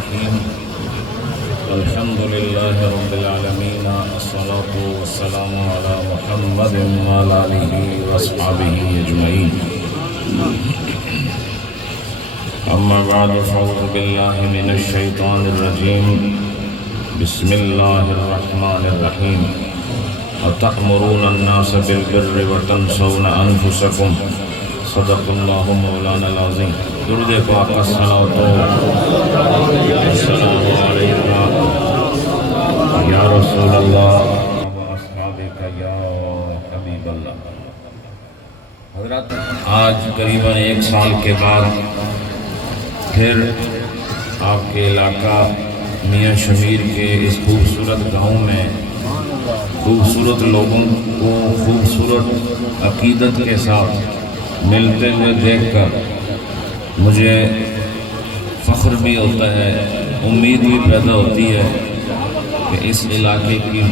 الرحيم الحمد لله رب العالمين الصلاة والسلام على محمد وعلى آله وأصحابه أجمعين أما بعد فأعوذ بالله من الشيطان الرجيم بسم الله الرحمن الرحيم أتأمرون الناس بالبر وتنسون أنفسكم صدق الله مولانا العظيم درود پاک الصلاۃ والسلام علیک یا رسول اللہ واصحابک یا حبیب اللہ۔ حضرات، آج قریباً 1 سال کے بعد پھر آپ کے علاقہ میاں شمیر کے اس خوبصورت گاؤں میں خوبصورت لوگوں کو خوبصورت عقیدت کے ساتھ ملتے ہوئے دیکھ کر مجھے فخر بھی ہوتا ہے، امید بھی پیدا ہوتی ہے کہ اس علاقے کی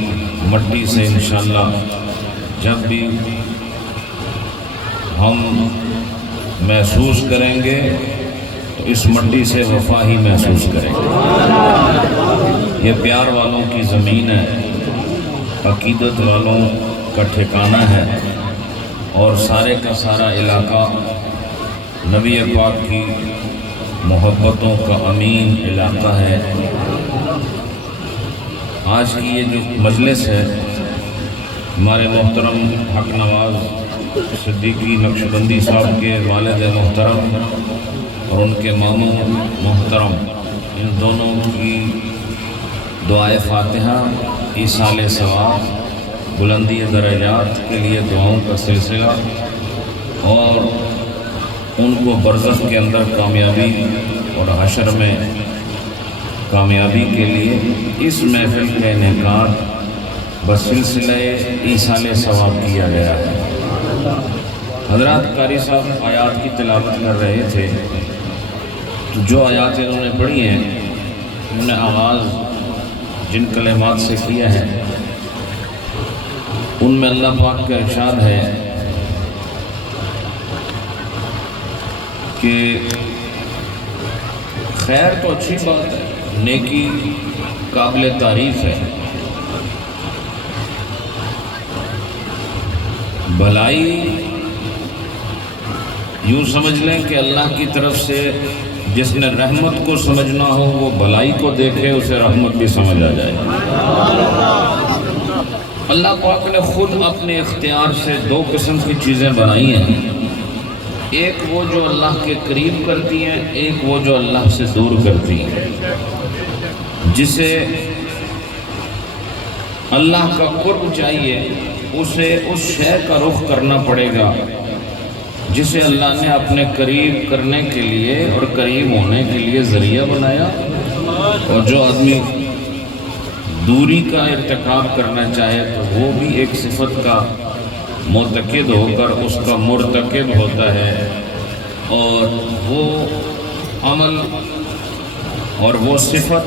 مٹی سے انشاءاللہ جب بھی ہم محسوس کریں گے تو اس مٹی سے وفا ہی محسوس کریں گے۔ یہ پیار والوں کی زمین ہے، عقیدت والوں کا ٹھکانہ ہے، اور سارے کا سارا علاقہ نبی پاک کی محبتوں کا امین علاقہ ہے۔ آج کی یہ جو مجلس ہے ہمارے محترم حق نواز صدیقی نقشبندی صاحب کے والد محترم اور ان کے ماموں محترم، ان دونوں کی دعائے فاتحہ ایصال ثواب بلندی درجات کے لیے دعاؤں کا سلسلہ، اور ان کو برزخ کے اندر کامیابی اور حشر میں کامیابی کے لیے اس محفل کا انعقاد بسلسلہ ایصال ثواب کیا گیا ہے۔ حضرات، قاری صاحب آیات کی تلاوت کر رہے تھے، تو جو آیات انہوں نے پڑھی ہیں انہوں نے آغاز جن کلمات سے کیا ہے ان میں اللہ پاک کا ارشاد ہے کہ خیر تو اچھی بات ہے، نیکی قابل تعریف ہے، بھلائی یوں سمجھ لیں کہ اللہ کی طرف سے جس نے رحمت کو سمجھنا ہو وہ بھلائی کو دیکھے، اسے رحمت بھی سمجھ آ جائے۔ اللہ پاک نے خود اپنے اختیار سے 2 قسم کی چیزیں بنائی ہیں، ایک وہ جو اللہ کے قریب کرتی ہیں، ایک وہ جو اللہ سے دور کرتی ہیں۔ جسے اللہ کا قرب چاہیے اسے اس شے کا رخ کرنا پڑے گا جسے اللہ نے اپنے قریب کرنے کے لیے اور قریب ہونے کے لیے ذریعہ بنایا، اور جو آدمی دوری کا ارتکاب کرنا چاہے تو وہ بھی ایک صفت کا معتقد ہو کر اس کا مرتکب ہوتا ہے، اور وہ عمل اور وہ صفت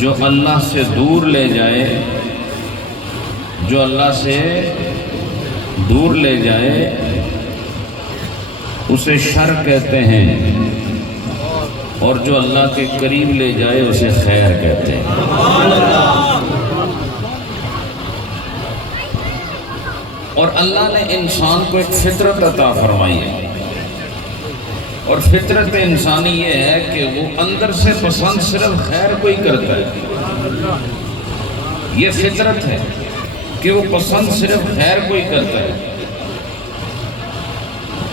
جو اللہ سے دور لے جائے، جو اللہ سے دور لے جائے اسے شر کہتے ہیں، اور جو اللہ کے قریب لے جائے اسے خیر کہتے ہیں۔ اور اللہ نے انسان کو ایک فطرت عطا فرمائی ہے، اور فطرت انسانی یہ ہے کہ وہ اندر سے پسند صرف خیر کو ہی کرتا ہے۔ یہ فطرت ہے کہ وہ پسند صرف خیر کو ہی کرتا ہے،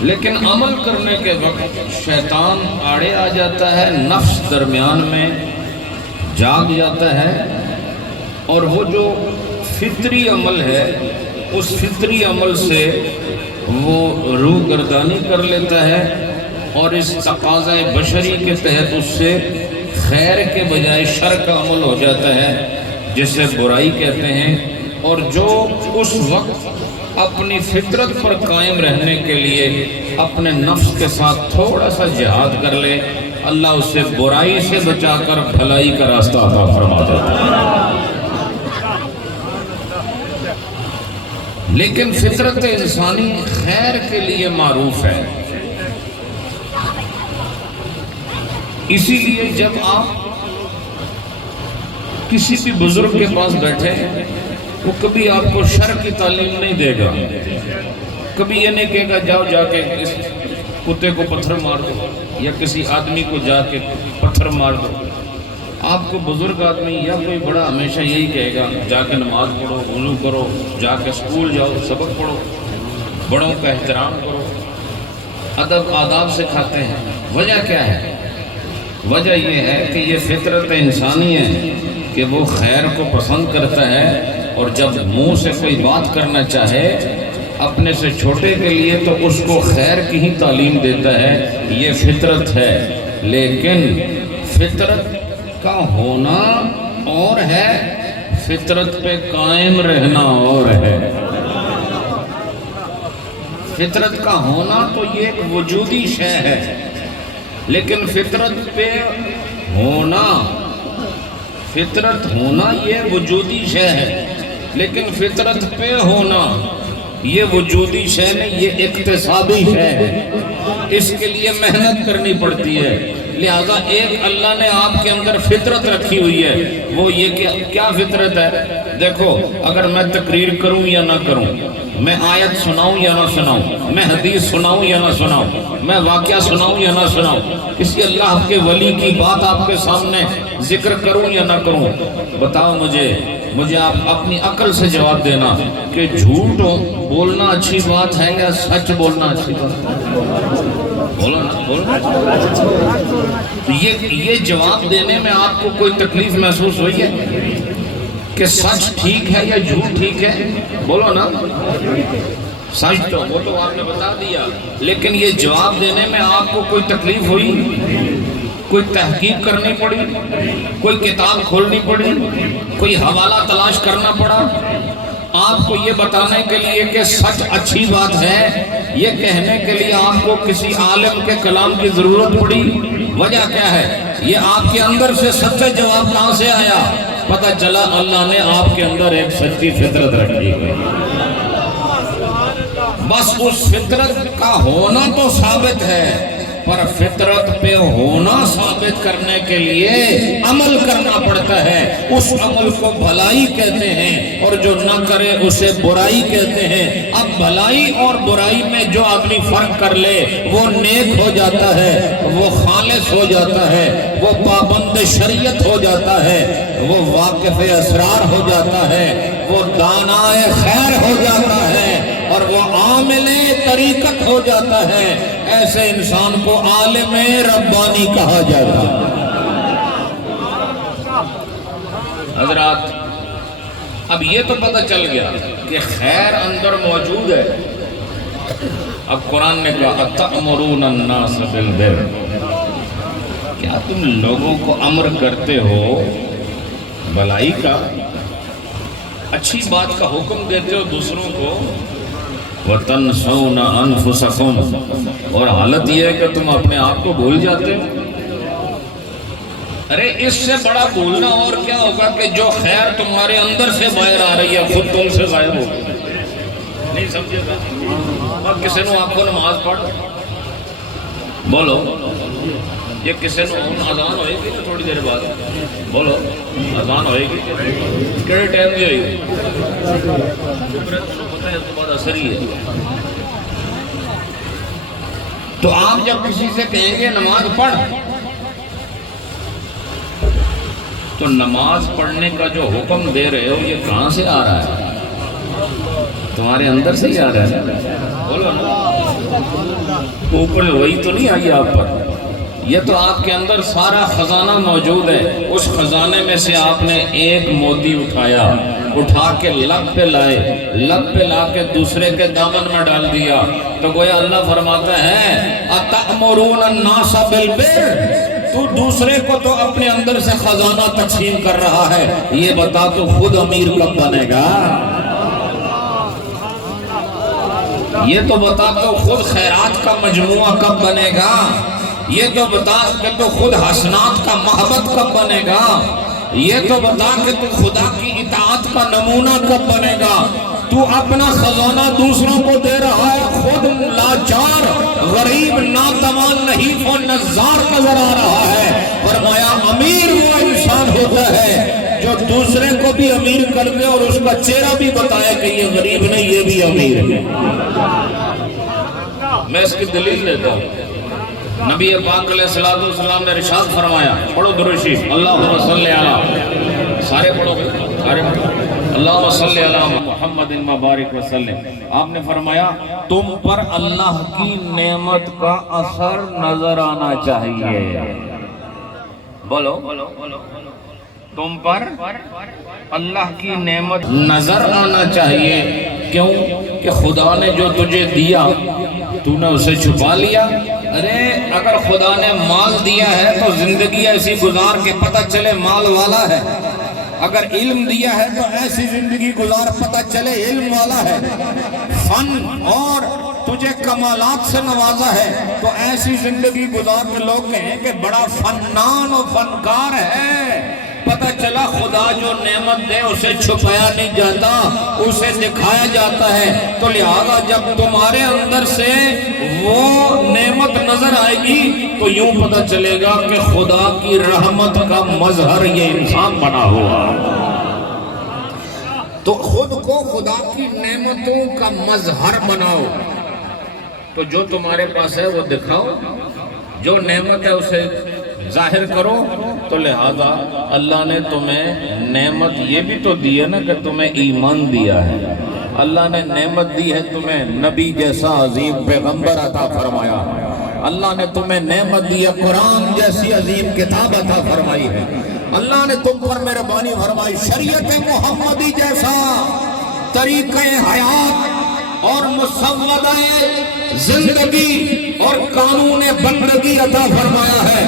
لیکن عمل کرنے کے وقت شیطان آڑے آ جاتا ہے، نفس درمیان میں جاگ جاتا ہے، اور وہ جو فطری عمل ہے اس فطری عمل سے وہ روح گردانی کر لیتا ہے، اور اس تقاضۂ بشری کے تحت اس سے خیر کے بجائے شر کا عمل ہو جاتا ہے، جسے برائی کہتے ہیں۔ اور جو اس وقت اپنی فطرت پر قائم رہنے کے لیے اپنے نفس کے ساتھ تھوڑا سا جہاد کر لے، اللہ اسے برائی سے بچا کر بھلائی کا راستہ عطا فرما دیتا ہے۔ لیکن فطرت انسانی خیر کے لیے معروف ہے، اسی لیے جب آپ کسی بھی بزرگ کے پاس بیٹھے وہ کبھی آپ کو شر کی تعلیم نہیں دے گا، کبھی یہ نہیں کہے گا جاؤ جا کے اس کتے کو پتھر مار دو یا کسی آدمی کو جا کے پتھر مار دو۔ آپ کو بزرگ آدمی یا کوئی بڑا ہمیشہ یہی کہے گا جا کے نماز پڑھو، وضو کرو، جا کے اسکول جاؤ، سبق پڑھو، بڑوں کا احترام کرو، ادب آداب سکھاتے ہیں۔ وجہ کیا ہے؟ وجہ یہ ہے کہ یہ فطرت انسانی ہے کہ وہ خیر کو پسند کرتا ہے، اور جب منہ سے کوئی بات کرنا چاہے اپنے سے چھوٹے کے لیے تو اس کو خیر کی ہی تعلیم دیتا ہے، یہ فطرت ہے۔ لیکن فطرت کا ہونا اور ہے، فطرت پہ قائم رہنا اور ہے۔ فطرت کا ہونا تو یہ ایک وجودی شے ہے، لیکن فطرت پہ ہونا، فطرت ہونا یہ وجودی شے ہے، لیکن فطرت پہ ہونا یہ وجودی شے نہیں، یہ اقتصادی شے ہے۔ اس کے لیے محنت کرنی پڑتی ہے۔ لہذا ایک اللہ نے آپ کے اندر فطرت رکھی ہوئی ہے، وہ یہ کیا فطرت ہے؟ دیکھو، اگر میں تقریر کروں یا نہ کروں، میں آیت سناؤں یا نہ سناؤں، میں حدیث سناؤں یا نہ سناؤں، میں واقعہ سناؤں یا نہ سناؤں، کسی اللہ کے ولی کی بات آپ کے سامنے ذکر کروں یا نہ کروں، بتاؤ مجھے آپ اپنی عقل سے جواب دینا کہ جھوٹ بولنا اچھی بات ہے یا سچ بولنا اچھی بات ہے؟ بولو نا، بولو۔ یہ جواب دینے میں آپ کو کوئی تکلیف محسوس ہوئی ہے کہ سچ ٹھیک ہے یا جھوٹ ٹھیک ہے؟ بولو نا۔ سچ تو وہ تو آپ نے بتا دیا، لیکن یہ جواب دینے میں آپ کو کوئی تکلیف ہوئی؟ کوئی تحقیق کرنی پڑی؟ کوئی کتاب کھولنی پڑی؟ کوئی حوالہ تلاش کرنا پڑا؟ آپ کو یہ بتانے کے لیے کہ سچ اچھی بات ہے، یہ کہنے کے لیے آپ کو کسی عالم کے کلام کی ضرورت پڑی؟ وجہ کیا ہے؟ یہ آپ کے اندر سے سچا جواب کہاں سے آیا؟ پتہ چلا اللہ نے آپ کے اندر ایک سچی فطرت رکھی ہے۔ بس اس فطرت کا ہونا تو ثابت ہے، پر فطرت پہ ہونا ثابت کرنے کے لیے عمل کرنا پڑتا ہے۔ اس عمل کو بھلائی کہتے ہیں، اور جو نہ کرے اسے برائی کہتے ہیں۔ اب بھلائی اور برائی میں جو آدمی فرق کر لے وہ نیک ہو جاتا ہے، وہ خالص ہو جاتا ہے، وہ پابند شریعت ہو جاتا ہے، وہ واقف اسرار ہو جاتا ہے، وہ دانائے خیر ہو جاتا ہے، اور وہ عامل طریقت ہو جاتا ہے۔ ایسے انسان کو عالم ربانی کہا جاتا ہے۔ حضرات، اب یہ تو پتہ چل گیا کہ خیر اندر موجود ہے۔ اب قرآن نے کہا اَتَأْمُرُونَ النَّاسَ بِالْبِرِّ، کیا تم لوگوں کو امر کرتے ہو بھلائی کا، اچھی بات کا حکم دیتے ہو دوسروں کو، وَتَنْسَوْنَ أَنفُسَكُمْ، اور حالت یہ ہے کہ تم اپنے آپ کو بھول جاتے ہو۔ ارے اس سے بڑا بھولنا اور کیا ہوگا کہ جو خیر تمہارے اندر سے باہر آ رہی ہے خود تم سے ظاہر ہو نہیں سمجھے گا؟ اب کسی نے آپ کو نماز پڑھ بولو، یہ کسی نے اذان ہوئے گی تھوڑی دیر بعد، بولو اذان ہوئے گی کہڑے ٹائم بھی ہوئی گی؟ پتہ ہے اس کے بعد اثر ہی ہے۔ تو آپ جب کسی سے کہیں گے نماز پڑھ، تو نماز پڑھنے کا جو حکم دے رہے ہو یہ کہاں سے آ رہا ہے؟ تمہارے اندر سے ہی آ رہا ہے، بولو نا۔ اوپر وہی تو نہیں آئی آپ پر، یہ تو آپ کے اندر سارا خزانہ موجود ہے۔ اس خزانے میں سے آپ نے ایک موتی اٹھایا، اٹھا کے لب پہ لائے، لب پہ لا کے دوسرے کے دامن میں ڈال دیا، تو گویا اللہ فرماتا ہے اَتَأْمُرُونَ النَّاسَ بِالْبِرِّ، تو دوسرے کو تو اپنے اندر سے خزانہ تقسیم کر رہا ہے، یہ بتا تو خود امیر کب بنے گا؟ یہ تو بتا تو خود خیرات کا مجموعہ کب بنے گا؟ یہ تو بتا کہ تو خود حسنات کا محبت کب بنے گا؟ یہ تو بتا کہ تو خدا کی اطاعت کا نمونہ کب بنے گا؟ تو اپنا خزانہ دوسروں کو دے رہا ہے، خود لاچار غریب ناتوان نہیں وہ نزار نظر آ رہا ہے۔ فرمایا امیر وہ انسان ہوتا ہے جو جو دوسرے کو بھی امیر کر دے اور اس کا چہرہ بھی بتائے کہ یہ غریب نہیں یہ بھی امیر ہے. میں اس کی دلیل لیتا ہوں. نبی پاک علیہ السلام نے ارشاد فرمایا, پڑھو درود شریف, اللہم صلی علی, سارے پڑھو سارے پڑھو, اللہم صلی علی محمد مبارک وسلم. آپ نے فرمایا تم پر اللہ کی نعمت کا اثر نظر آنا چاہیے. بولو, تم پر اللہ کی نعمت نظر آنا چاہیے. کیوں کہ خدا نے جو تجھے دیا تو نے اسے چھپا لیا. ارے اگر خدا نے مال دیا ہے تو زندگی ایسی گزار کے پتہ چلے مال والا ہے. اگر علم دیا ہے تو ایسی زندگی گزار پتہ چلے علم والا ہے. فن اور تجھے کمالات سے نوازا ہے تو ایسی زندگی گزار کے لوگ کہیں کہ بڑا فنان و فنکار ہے. پتہ چلا خدا جو نعمت دے اسے چھپایا نہیں جاتا, اسے دکھایا جاتا ہے. تو لہذا جب تمہارے اندر سے وہ نعمت نظر آئے گی تو یوں پتہ چلے گا کہ خدا کی رحمت کا مظہر یہ انسان بنا ہوا. تو خود کو خدا کی نعمتوں کا مظہر بناؤ. تو جو تمہارے پاس ہے وہ دکھاؤ, جو نعمت ہے اسے ظاہر کرو. تو لہذا اللہ نے تمہیں نعمت یہ بھی تو دی ہے نا کہ تمہیں ایمان دیا ہے. اللہ نے نعمت دی ہے تمہیں نبی جیسا عظیم پیغمبر عطا فرمایا. اللہ نے تمہیں نعمت دی ہے قرآن جیسی عظیم کتاب عطا فرمائی ہے. اللہ نے تم پر مہربانی فرمائی شریعت محمدی جیسا طریقہ حیات اور مسودہ زندگی اور قانون بندگی عطا فرمایا ہے.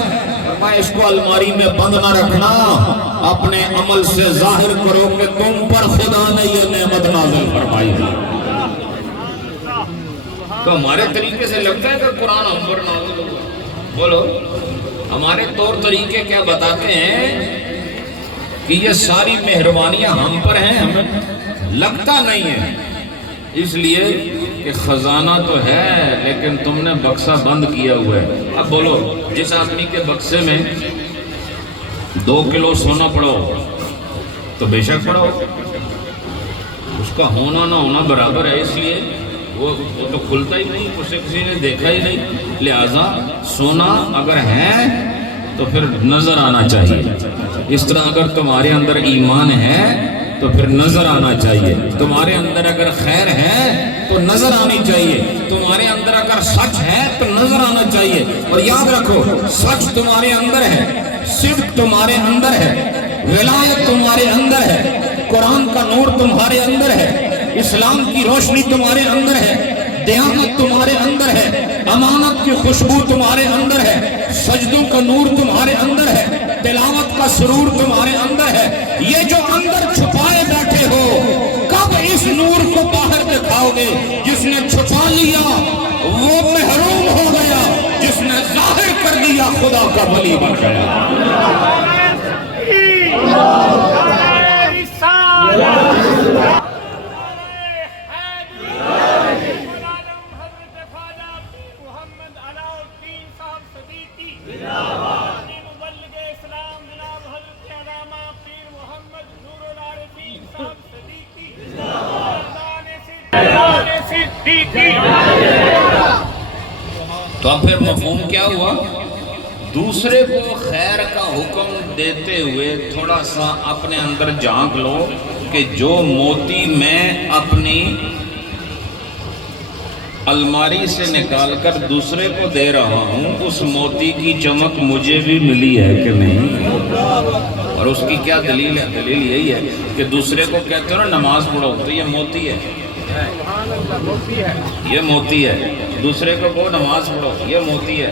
اس کو الماری میں بند نہ رکھنا, اپنے عمل سے ظاہر کرو کہ تم پر خدا نے یہ نعمت نازل فرمائی ہے. تو ہمارے طریقے سے لگتا ہے کہ قرآن ہم پر نازل ہو. بولو ہمارے طور طریقے کیا بتاتے ہیں کہ یہ ساری مہربانیاں ہم پر ہیں, ہمیں لگتا نہیں ہے. اس لیے کہ خزانہ تو ہے لیکن تم نے بکسہ بند کیا ہوا ہے. اب بولو جس آدمی کے بکسے میں 2 کلو سونا پڑو تو بے شک پڑو, اس کا ہونا نہ ہونا برابر ہے. اس لیے وہ تو کھلتا ہی نہیں, اسے کسی نے دیکھا ہی نہیں. لہٰذا سونا اگر ہے تو پھر نظر آنا چاہیے. اس طرح اگر تمہارے اندر ایمان ہے تو پھر نظر آنا چاہیے. تمہارے اندر اگر خیر ہے تو نظر آنی چاہیے. تمہارے اندر اگر سچ ہے تو نظر آنا چاہیے. اور یاد رکھو سچ تمہارے اندر ہے, صدق تمہارے اندر ہے, ولایت تمہارے اندر ہے, قرآن کا نور تمہارے اندر ہے, اسلام کی روشنی تمہارے اندر ہے, دیانت تمہارے اندر ہے, امانت کی خوشبو تمہارے اندر ہے, سجدوں کا نور تمہارے اندر ہے, تلاوت کا سرور تمہارے اندر ہے. یہ جو اندر چھپائے بیٹھے ہو کب اس نور کو باہر دکھاؤ گے؟ جس نے چھپا لیا وہ محروم ہو گیا, جس نے ظاہر کر دیا خدا کا ولی بن گیا. تو اب پھر مفہوم کیا ہوا؟ دوسرے کو خیر کا حکم دیتے ہوئے تھوڑا سا اپنے اندر جھانک لو کہ جو موتی میں اپنی الماری سے نکال کر دوسرے کو دے رہا ہوں, اس موتی کی چمک مجھے بھی ملی ہے کہ نہیں؟ اور اس کی کیا دلیل ہے؟ دلیل یہی ہے کہ دوسرے کو کہتے ہو نا نماز پڑھو تو یہ موتی ہے, یہ موتی ہے. دوسرے کو وہ نماز پڑھو یہ موتی ہے.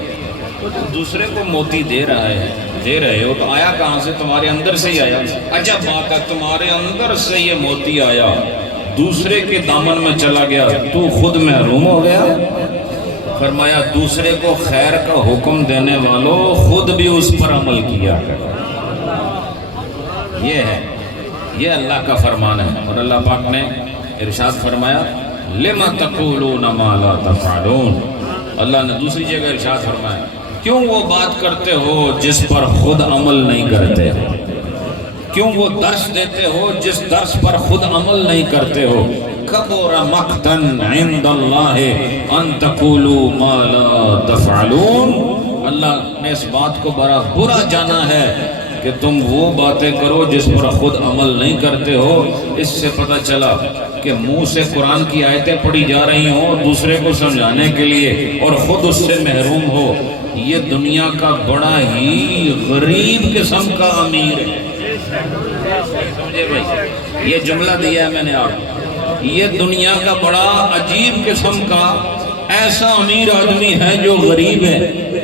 تو دوسرے کو موتی دے رہے ہو تو آیا کہاں سے؟ تمہارے اندر سے ہی آیا. عجب بات ہے, تمہارے اندر سے یہ موتی آیا, دوسرے کے دامن میں چلا گیا, تو خود محروم ہو گیا. فرمایا دوسرے کو خیر کا حکم دینے والوں خود بھی اس پر عمل کیا. یہ ہے, یہ اللہ کا فرمان ہے. اور اللہ پاک نے ارشاد فرمایا لما تقولون ما لا تفعلون. اللہ نے دوسری جگہ ارشاد فرمایا کیوں وہ بات کرتے ہو جس پر خود عمل نہیں کرتے. کیوں وہ درس دیتے ہو جس درس پر خود عمل نہیں کرتے ہو؟ کبر مقتن عند اللہ ان تقولوا ما لا تفعلون، اللہ نے اس بات کو بڑا برا جانا ہے کہ تم وہ باتیں کرو جس پر خود عمل نہیں کرتے ہو۔ اس سے پتہ چلا کہ منہ سے قرآن کی آیتیں پڑھی جا رہی ہوں دوسرے کو سمجھانے کے لیے اور خود اس سے محروم ہو، یہ دنیا کا بڑا ہی غریب قسم کا امیر ہے۔ سمجھے بھائی، یہ جملہ دیا ہے میں نے آپ کو، یہ دنیا کا بڑا عجیب قسم کا ایسا امیر آدمی ہے جو غریب ہے۔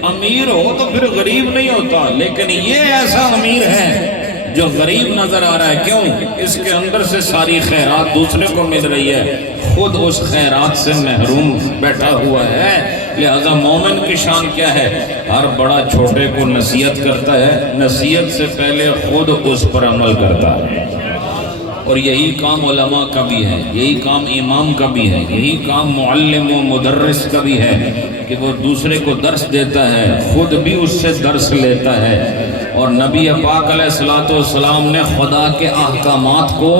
امیر ہو تو پھر غریب نہیں ہوتا، لیکن یہ ایسا امیر ہے جو غریب نظر آ رہا ہے۔ کیوں؟ اس کے اندر سے ساری خیرات دوسرے کو مل رہی ہے، خود اس خیرات سے محروم بیٹھا ہوا ہے۔ لہذا مومن کی شان کیا ہے؟ ہر بڑا چھوٹے کو نصیحت کرتا ہے، نصیحت سے پہلے خود اس پر عمل کرتا ہے۔ اور یہی کام علماء کا بھی ہے، یہی کام امام کا بھی ہے، یہی کام معلم و مدرس کا بھی ہے کہ وہ دوسرے کو درس دیتا ہے، خود بھی اس سے درس لیتا ہے۔ اور نبی پاک علیہ السلام نے خدا کے احکامات کو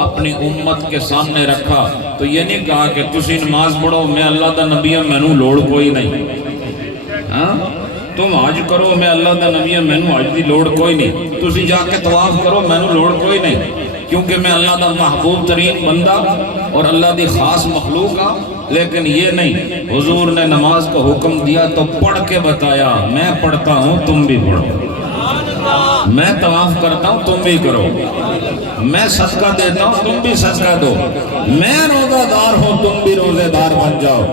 اپنی امت کے سامنے رکھا، تو یہ نہیں کہا کہ تسی نماز پڑھو، میں اللہ دا نبی ہوں، مینوں لوڑ کوئی نہیں، ہاں تم حج کرو، میں اللہ دا نبی ہوں، مینوں حج دی لوڑ کوئی نہیں، تسی جا کے طواف کرو، مینوں لوڑ کوئی نہیں، کیونکہ میں اللہ دا محبوب ترین بندہ اور اللہ دی خاص مخلوق ہاں۔ لیکن یہ نہیں، حضور نے نماز کا حکم دیا تو پڑھ کے بتایا، میں پڑھتا ہوں تم بھی پڑھو، میں طواف کرتا ہوں تم بھی کرو، میں صدقہ دیتا ہوں تم بھی صدقہ دو، میں روزہ دار ہوں تم بھی روزے دار بن جاؤ،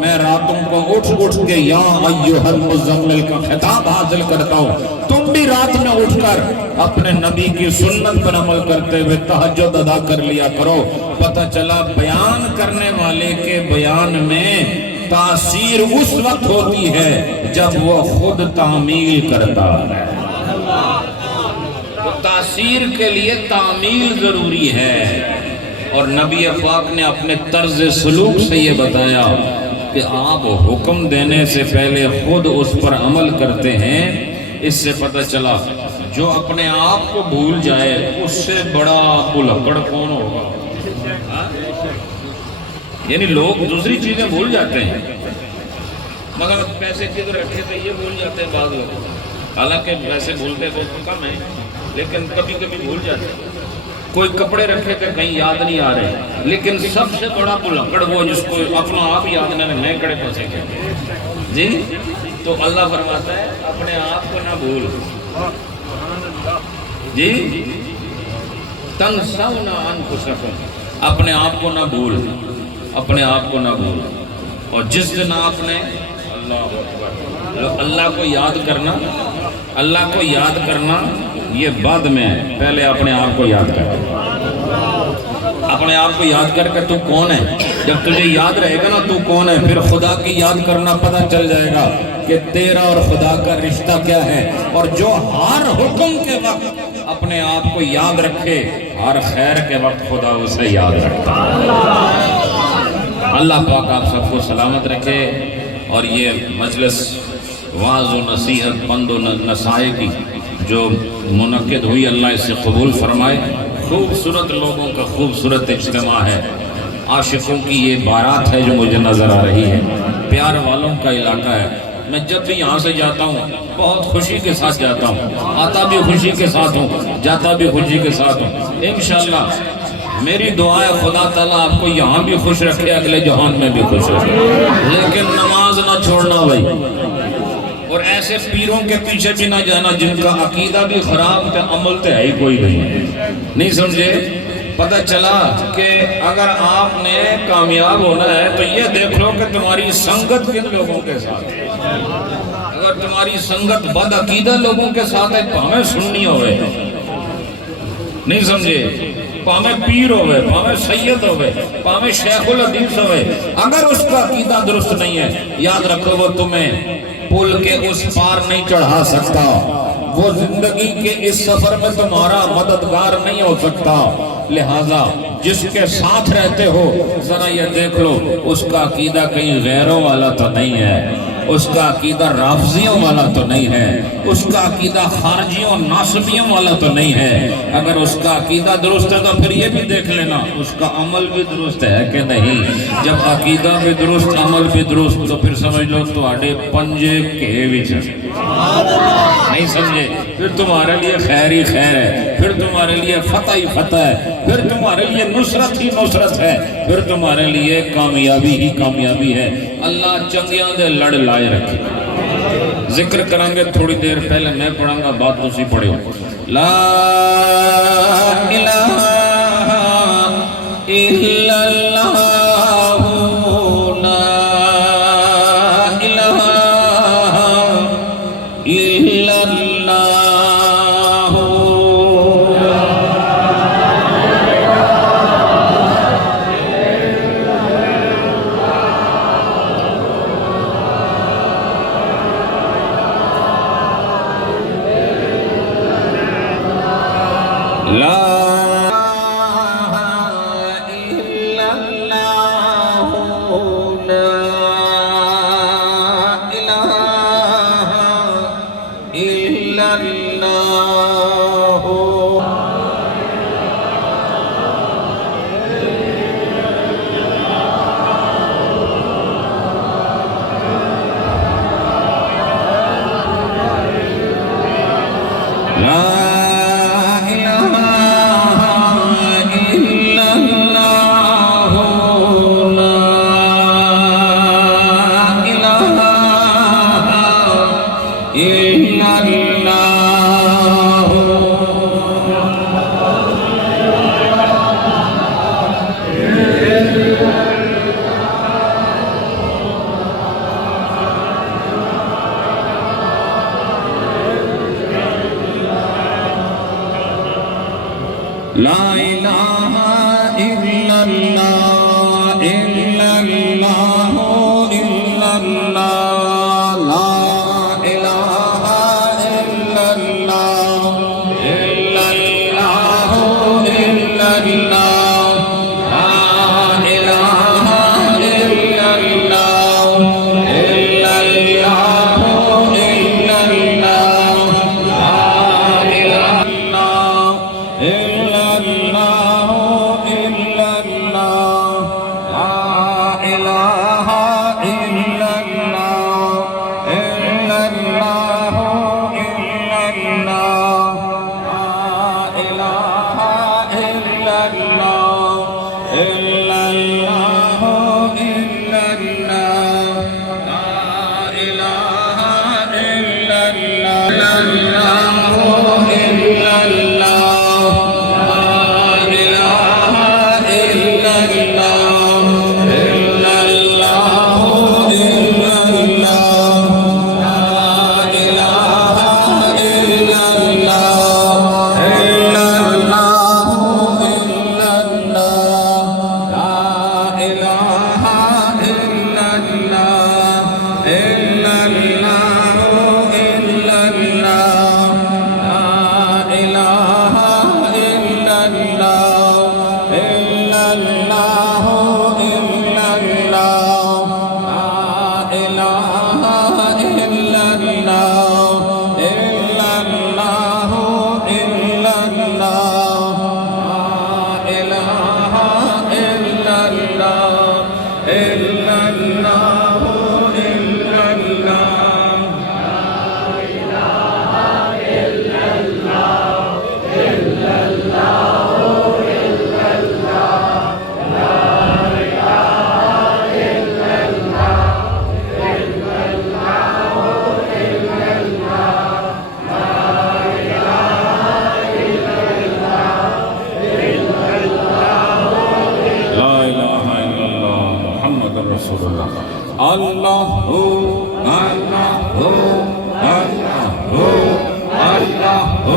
میں راتوں کو اٹھ کے یا ایھا المزمل کا خطاب حاصل کرتا ہوں، تم بھی رات میں اٹھ کر اپنے نبی کی سنت پر عمل کرتے ہوئے تہجد ادا کر لیا کرو۔ پتہ چلا بیان کرنے والے کے بیان میں تاثیر اس وقت ہوتی ہے جب وہ خود تعمیل کرتا ہے۔ تو تاثیر کے لیے تعمیل ضروری ہے، اور نبی پاک نے اپنے طرز سلوک سے یہ بتایا کہ آپ حکم دینے سے پہلے خود اس پر عمل کرتے ہیں۔ اس سے پتہ چلا جو اپنے آپ کو بھول جائے اس سے بڑا بھلکڑ کون ہوگا؟ یعنی لوگ دوسری چیزیں بھول جاتے ہیں، مگر پیسے کدھر رکھے تھے یہ بھول جاتے ہیں بعض لوگ، حالانکہ پیسے بھولتے بہت کم ہیں لیکن کبھی کبھی بھول جاتے ہیں۔ کوئی کپڑے رکھے تھے کہیں یاد نہیں آ رہے، لیکن سب سے بڑا بھلکڑ وہ جس کو اپنا آپ یاد نہیں میں کڑے پھنسے گئے جی۔ تو اللہ فرماتا ہے اپنے آپ کو نہ بھول جی، تنسون انفسکم، اپنے آپ کو نہ بھول، اپنے آپ کو نہ بھول۔ اور جس دن آپ نے اللہ کو یاد کرنا، اللہ کو یاد کرنا یہ بعد میں ہے، پہلے اپنے آپ کو یاد کر، اپنے آپ کو یاد کر کے تو کون ہے۔ جب تجھے یاد رہے گا نا تو کون ہے، پھر خدا کی یاد کرنا پتہ چل جائے گا کہ تیرا اور خدا کا رشتہ کیا ہے۔ اور جو ہر حکم کے وقت اپنے آپ کو یاد رکھے، ہر خیر کے وقت خدا اسے یاد رکھتا ہے۔ اللہ پاک آپ سب کو سلامت رکھے، اور یہ مجلس واعظ و نصیحت بند و نصائح کی جو منعقد ہوئی اللہ اسے قبول فرمائے۔ خوبصورت لوگوں کا خوبصورت اجتماع ہے، عاشقوں کی یہ بارات ہے جو مجھے نظر آ رہی ہے، پیار والوں کا علاقہ ہے۔ میں جب بھی یہاں سے جاتا ہوں بہت خوشی کے ساتھ جاتا ہوں، آتا بھی خوشی کے ساتھ ہوں، جاتا بھی خوشی کے ساتھ ہوں۔ انشاءاللہ میری دعا ہے خدا تعالیٰ آپ کو یہاں بھی خوش رکھے، اگلے جہان میں بھی خوش رکھے، لیکن نماز نہ چھوڑنا بھائی، اور ایسے پیروں کے پیچھے بھی نہ جانا جن کا عقیدہ بھی خراب تھا، عمل تو ہے ہی کوئی نہیں سمجھے۔ پتہ چلا کہ اگر آپ نے کامیاب ہونا ہے تو یہ دیکھ لو کہ تمہاری سنگت کن لوگوں کے ساتھ ہے۔ اگر تمہاری سنگت بد عقیدہ لوگوں کے ساتھ ہے، پاویں سنی ہوئے نہیں سمجھے، پاویں پیر ہوئے، پاویں سید ہوئے، پاویں شیخ الحدیث ہوئے، اگر اس کا عقیدہ درست نہیں ہے، یاد رکھو وہ تمہیں پل کے اس پار نہیں چڑھا سکتا، وہ زندگی کے اس سفر میں تمہارا مددگار نہیں ہو سکتا۔ لہٰذا جس کے ساتھ رہتے ہو ذرا یہ دیکھ لو اس کا عقیدہ کہیں غیروں والا تو نہیں ہے، اس کا عقیدہ رافضیوں والا تو نہیں ہے، اس کا عقیدہ خارجیوں ناصبیوں والا تو نہیں ہے۔ اگر اس کا عقیدہ درست ہے تو پھر یہ بھی دیکھ لینا اس کا عمل بھی درست ہے کہ نہیں۔ جب عقیدہ بھی درست عمل بھی درست تو پھر سمجھ لو تمہارے پنجے کے وچ نہیں سمجھے، پھر تمہارے لیے خیر ہی خیر ہے، پھر تمہارے لیے فتح ہی فتح ہے، پھر تمہارے لیے نصرت ہی نصرت ہے، پھر تمہارے لیے کامیابی ہی کامیابی ہے۔ اللہ چنگیاں دے لڑ لائے رکھے۔ ذکر کریں گے تھوڑی دیر پہلے میں پڑھاں گا، بات تسی پڑھو۔ لا الہ الا اللہ، لا الہ الا اللہ۔ لا إله إلا الله، لا إله إلا الله۔ لا لا إله إلا الله، إلا الله، إلا الله، لا إله إلا الله، إلا الله، إلا الله، لا إله إلا الله، إلا الله، إلا الله، لا إله إلا الله، إلا الله، لا إله إلا الله، إلا الله، إلا الله، لا إله إلا الله، إلا الله، إلا الله، لا إله إلا الله، إلا الله، Allahu Allahu Allahu Allahu Allahu Allahu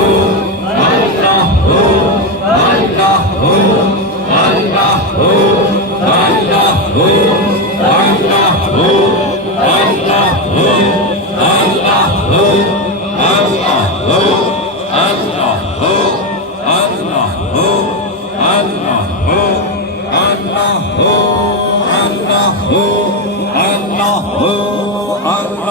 Allahu Allahu Allahu Allahu Allahu Allahu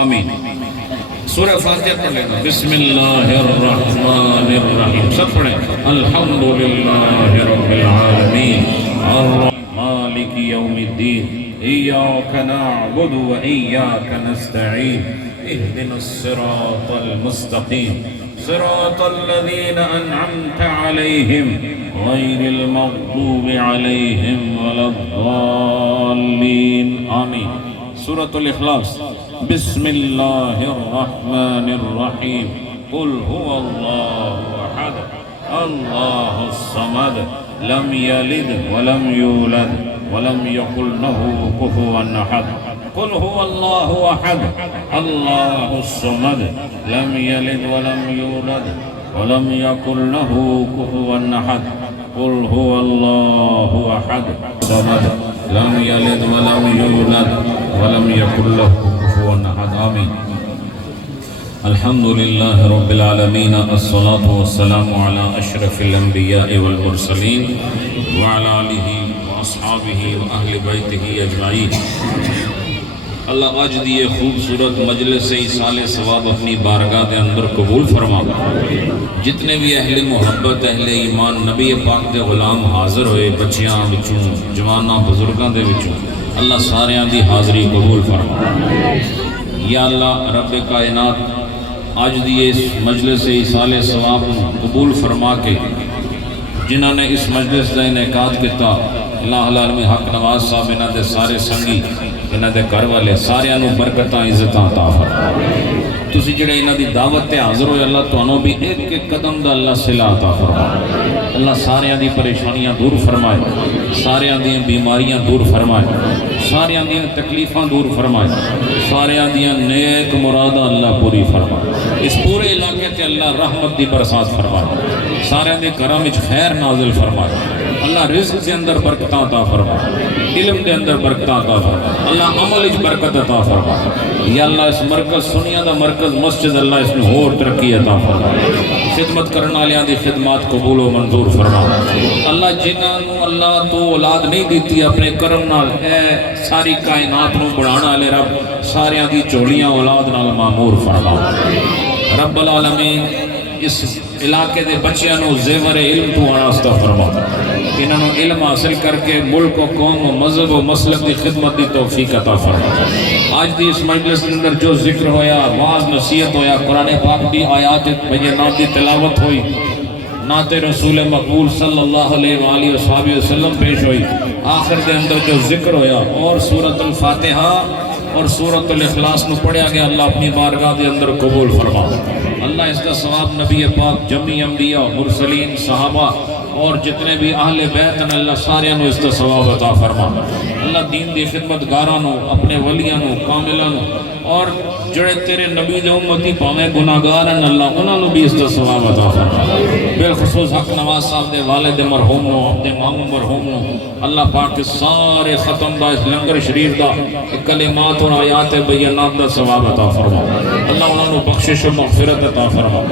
آمین. سورہ فاتحہ پڑھ لینا. بسم اللہ الرحمن الرحیم. سب پڑھیں. الحمدللہ رب العالمین مالک یوم الدین ایاک نعبد و ایاک نستعین اہدنا الصراط المستقیم صراط الذین انعمت علیہم غیر المغضوب علیہم ولا الضالین. آمین. سورة الاخلاص. بسم اللہ الرحمن الرحیم. قل هو اللہ احد اللہ الصمد لم یلد ولم یولد ولم یکن له کفوا احد. قل هو اللہ احد اللہ الصمد لم یلد ولم یولد ولم یکن له کفوا احد. قل هو اللہ احد الصمد لم یلد ولم یولد ولم یکن له کفوا احد. آمین. الحمد للہ رب العالمین. الصلاة والسلام علی اشرف الانبیاء والمرسلین وعلی آلہ واصحابہ واہل بیتہ اجمعین. اللہ آج دیئے خوبصورت مجلس ایصال ثواب اپنی بارگاہ دے اندر قبول فرما. جتنے بھی اہل محبت اہل ایمان نبی پاک دے غلام حاضر ہوئے بچیاں وچوں جواناں بزرگاں دے وچوں اللہ ساریاں دی حاضری قبول فرما. یا اللہ رب کائنات آج دیئے اس مجلس ایصال ثواب قبول فرما کے جنہاں نے اس مجلس دا انعقاد کیتا اللہ العالمین حق نواز صاحب انہاں دے سارے سنگی انہاں دے گھر والے ساریاں نو برکتاں عزتاں عطا فرما. تسی جڑے انہاں دی دعوت تے حاضر ہوئے اللہ تانوں بھی ایک ایک قدم دا اللہ صلہ عطا فرما. اللہ ساریاں دی پریشانیاں دور فرمائے ساریاں دی بیماریاں دور فرمائے ساریاں دی تکلیفاں دور فرمائے ساریاں دی نیک مرادہ اللہ پوری فرمائے. اس پورے علاقے تے اللہ رحمت دی برسات فرمائے ساریاں دے گھراں وچ خیر نازل فرمائے. اللہ رزق دے اندر برکتاں عطا فرمائے علم دے اندر برکتاں عطا فرمائے اللہ عمل وچ برکت عطا فرمائے. یا اللہ اس مرکز سنیا دا مرکز مسجد اللہ اس میں اور ترقی عطا فرمائے. خدمت کرنے والیاں دی خدمات قبول و منظور فرما. اللہ جنہاں نو اللہ تو اولاد نہیں دیتی اپنے کرم نال اے ساری کائنات نو بڑھانا والے رب ساریاں دی چولیاں اولاد نال معمور فرما. رب العالمین اس علاقے دے بچیاں نو زیور علم تو آراستہ فرما. انہوں نے علم حاصل کر کے ملک و قوم و مذہب و مسلک کی خدمت دی توفیق عطا فرما۔ آج دی اس مجلس کے اندر جو ذکر ہویا، واعظ نصیحت ہویا، قرآن پاک دی آیات بینات دی تلاوت ہوئی، نعت رسول مقبول صلی اللہ علیہ وآلہ وسلم پیش ہوئی، آخر دے اندر جو ذکر ہویا اور سورۃ الفاتحہ اور سورۃ الاخلاص نو پڑھیا گیا، اللہ اپنی بارگاہ دے اندر قبول فرما۔ اللہ اس کا ثواب نبی پاک، جمی انبیاء، مرسلین، صحابہ اور جتنے بھی اہل بیت ہیں، اللہ سارے نو اس کا ثواب عطا فرما۔ اللہ دین دی خدمت گاراں نو، اپنے ولیاں نو، کاملاں نو اور جڑے تیرے نبی دے امتی پاویں گناہگار ہیں، اللہ انہاں نو بھی اس کا ثواب عطا فرما۔ بالخصوص حق نواز صاحب دے والد مرحوم نو، دے مامو مرحوم نو، اللہ پاک کے سارے ختم دا اس لنگر شریف دا کلمات اور آیات بینات دا ثواب عطا فرما۔ اللہ انہاں نو بخشش و مغفرت عطا فرما،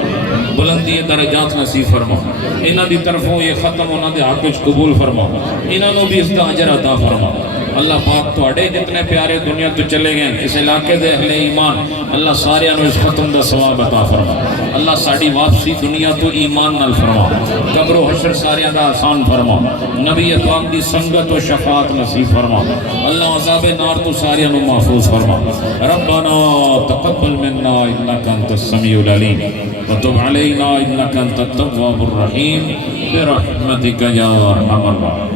بلندی درجات نصیب فرما۔ انہاں دی طرفوں یہ ختم انہاں دے حق وچ قبول فرما، انہاں نو بھی اس دا اجر عطا فرما۔ اللہ پاک تواڈے جتنے پیارے دنیا تو چلے گئے اس علاقے دے اہل ایمان، اللہ سارے انہوں اس ختم دا ثواب عطا فرما۔ اللہ ساڑی واپسی دنیا تو ایمان نال فرما، قبر و حشر سارے دا آسان فرما، نبی اقوام دی سنگت و شفاعت نصیب فرما۔ اللہ عذاب نار تو سارے انہوں محفوظ فرما۔ ربنا تقبل منا انکا انت السمیع العلیم وتب علینا انکا انت التواب الرحیم برحمتک یا ارحم الراحمین۔